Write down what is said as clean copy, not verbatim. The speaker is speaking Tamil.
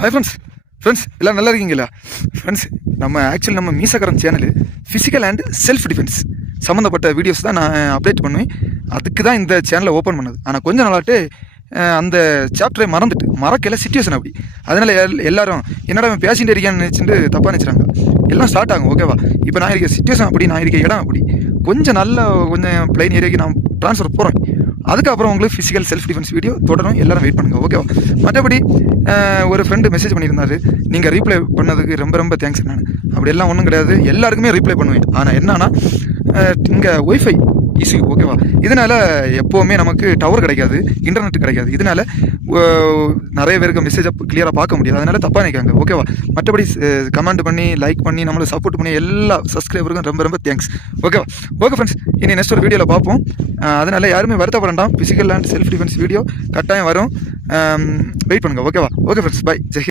ஹாய் ஃப்ரெண்ட்ஸ் எல்லாம் நல்லா இருக்கீங்களா ஃப்ரெண்ட்ஸ்? நம்ம மீசக்கரம் channel physical and self defence சம்மந்தப்பட்ட வீடியோஸ் தான் நான் அப்டேட் பண்ணுவேன். அதுக்கு தான் இந்த சேனலை ஓப்பன் பண்ணது. ஆனால் கொஞ்சம் நாளாட்டு அந்த சாப்டரை மறக்கல சிச்சுவேஷன் அப்படி. அதனால் எல்லாரும் என்னடா பேசிட்டு இருக்கான்னு நினச்சிட்டு தப்பாக நினச்சிறாங்க. எல்லாம் ஸ்டார்ட் ஆகும். ஓகேவா? இப்போ நான் இருக்க சிச்சுவேஷன் அப்படி, நான் இருக்க இடம் அப்படி. கொஞ்சம் பிளைன் ஏரியாவுக்கு நான் ட்ரான்ஸ்ஃபர் போகிறேன். அதுக்கப்புறம் உங்களுக்கு ஃபிசிக்கல் செல்ஃப் டிஃபென்ஸ் வீடியோ தொடரும். எல்லாரும் வெயிட் பண்ணுங்கள். ஓகேவா? மற்றபடி ஒரு ஃப்ரெண்டு மெசேஜ் பண்ணியிருந்தாரு, நீங்கள் ரீப்ளை பண்ணதுக்கு ரொம்ப தேங்க்ஸ். நான் அப்படியெல்லாம் ஒன்றும் கிடையாது, எல்லாருக்குமே ரீப்ளை பண்ணுவேன். ஆனால் என்னன்னா இங்கே ஒய்ஃபை இஷ்யூ. ஓகேவா? இதனால் எப்போவுமே நமக்கு டவர் கிடைக்காது, இன்டர்நெட் கிடைக்காது. இதனால் நிறைய பேருக்கு மெசேஜை கிளியராக பார்க்க முடியாது. அதனால் தப்பாக நினைக்காங்க. ஓகேவா? மற்றபடி கமெண்ட் பண்ணி, லைக் பண்ணி, நம்மளை சப்போர்ட் பண்ணி எல்லா சப்ஸ்கிரைபருக்கும் ரொம்ப தேங்க்ஸ். ஓகேவா? ஓகே ஃப்ரெண்ட்ஸ், இனி நெக்ஸ்ட் ஒரு வீடியோவில் பார்ப்போம். அதனால் யாருமே வருத்தப்பட வேண்டாம். Physical and self defence video கட்டாயம் வரும். வெயிட் பண்ணுங்கள். ஓகேவா? Okay friends, bye. ஜெய்.